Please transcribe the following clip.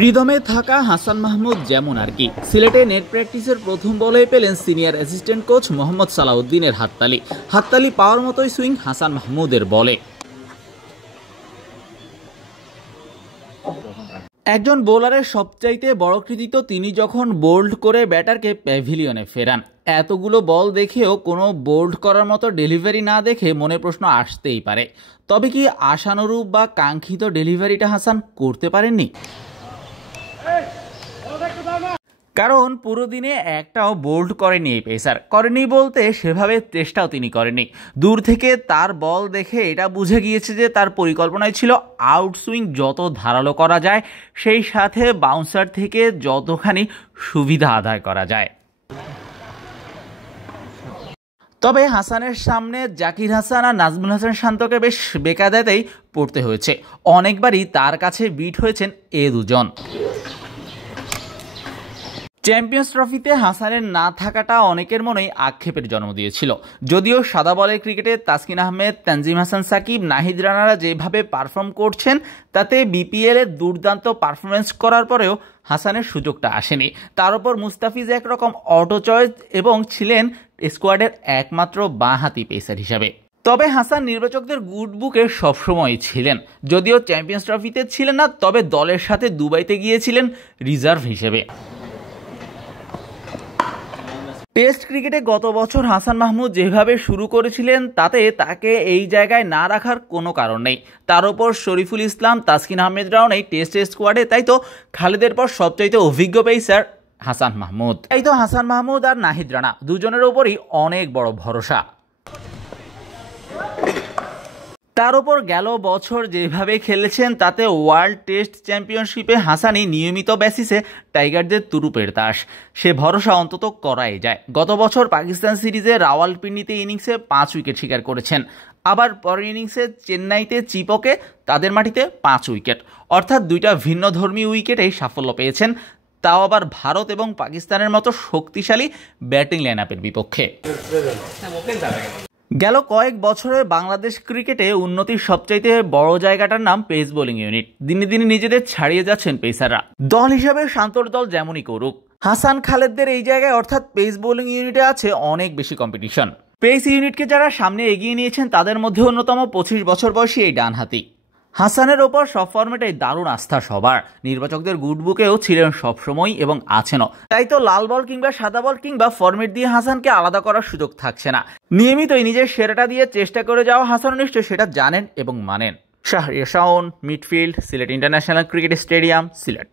রিদমে থাকা হাসান মাহমুদ যেমন আর কি, সিলেটে নেট প্র্যাকটিসের প্রথম বলেই পেলেন সিনিয়র অ্যাসিস্ট্যান্ট কোচ মোহাম্মদ সালাউদ্দিনের হাততালি পাওয়ার মতোই সুইং হাসান মাহমুদের বলে। একজন বোলারের সবচাইতে বড় কৃতিত্ব তিনি যখন বোল্ড করে ব্যাটারকে প্যাভিলিয়নে ফেরান। এতগুলো বল দেখেও কোনো বোল্ড করার মতো ডেলিভারি না দেখে মনে প্রশ্ন আসতেই পারে, তবে কি আশানুরূপ বা কাঙ্ক্ষিত ডেলিভারিটা হাসান করতে পারেননি? কারণ পুরো দিনে একটাও বোল্ড করেনি এই পেসার। করেনি বলতে সেভাবে চেষ্টাও তিনি করেনি। দূর থেকে তার বল দেখে এটা বুঝে গিয়েছে যে তার পরিকল্পনায় ছিল আউটসুইং যত ধারালো করা যায়, সেই সাথে বাউন্সার থেকে যতখানি সুবিধা আদায় করা যায়। তবে হাসানের সামনে জাকির হাসান আর নাজমুল হাসান শান্তকে বেশ বেকায়দাতেই পড়তে হয়েছে। অনেকবারই তার কাছে বিট হয়েছেন এ দুজন। চ্যাম্পিয়ন্স ট্রফিতে হাসানের না থাকাটা অনেকের মনেই আক্ষেপের জন্ম দিয়েছিল। যদিও সাদা বলের ক্রিকেটে তাসকিন আহমেদ, তানজিম হাসান সাকিব, নাহিদ রানারা যেভাবে পারফর্ম করছেন তাতে বিপিএল এর দুর্দান্ত পারফরমেন্স করার পরেও হাসানের সুযোগটা আসেনি। তার উপর মুস্তাফিজ একরকম অটো চয়েস এবং ছিলেন স্কোয়াডের একমাত্র বাঁহাতি পেসার হিসাবে। তবে হাসান নির্বাচকদের গুড বুকে সবসময়ই ছিলেন। যদিও চ্যাম্পিয়ন্স ট্রফিতে ছিলেন না, তবে দলের সাথে দুবাইতে গিয়েছিলেন রিজার্ভ হিসেবে। টেস্ট ক্রিকেটে গত বছর হাসান মাহমুদ যেভাবে শুরু করেছিলেন তাতে তাকে এই জায়গায় না রাখার কোনো কারণ নেই। তার উপর শরীফুল ইসলাম, তাসকিন আহমেদরাও নেই টেস্ট স্কোয়াডে, তাই তো খালেদের পর সবচাইতে অভিজ্ঞ পেসার হাসান মাহমুদ। তাই তো হাসান মাহমুদ আর নাহিদ রানা দুজনের ওপরই অনেক বড় ভরসা। তার উপর গেল বছর যেভাবে খেলেছেন তাতে ওয়ার্ল্ড টেস্ট চ্যাম্পিয়নশিপে হাসানই নিয়মিত বেসিসে টাইগারদের তুরুপের তাস, সে ভরসা অন্তত করাই যায়। গত বছর পাকিস্তান সিরিজে রাওয়ালপিন্ডিতে ইনিংসে 5 উইকেট শিকার করেছেন, আবার পরের ইনিংসে চেন্নাইতে চিপকে তাদের মাটিতে 5 উইকেট, অর্থাৎ দুইটা ভিন্ন ধর্মী উইকেটেই সাফল্য পেয়েছেন, তাও আবার ভারত এবং পাকিস্তানের মতো শক্তিশালী ব্যাটিং লাইনআপের বিপক্ষে। গেল কয়েক বছরে বাংলাদেশ ক্রিকেটে উন্নতির সবচাইতে বড় জায়গাটার নাম পেস বোলিং ইউনিট। দিনে দিনে নিজেদের ছাড়িয়ে যাচ্ছেন পেসাররা। দল হিসাবে শান্তর দল যেমনই করুক, হাসান খালেদদের এই জায়গায় অর্থাৎ পেস বোলিং ইউনিটে আছে অনেক বেশি কম্পিটিশন। পেস ইউনিটকে যারা সামনে এগিয়ে নিয়েছেন তাদের মধ্যে অন্যতম 25 বছর বয়সী এই ডানহাতি। হাসানের ওপর সব ফরম্যাটেই দারুণ আস্থা সবার। নির্বাচকদের গুড বুকেও ছিলেন সবসময় এবং আছেনও। তাই তো লাল বল কিংবা সাদা বল কিংবা ফরম্যাট দিয়ে হাসানকে আলাদা করার সুযোগ থাকছে না। নিয়মিতই নিজের সেরাটা দিয়ে চেষ্টা করে যাওয়া হাসান নিশ্চয় সেটা জানেন এবং মানেন। Shahriar Shaon, midfield, Sylhet international cricket stadium, Sylhet.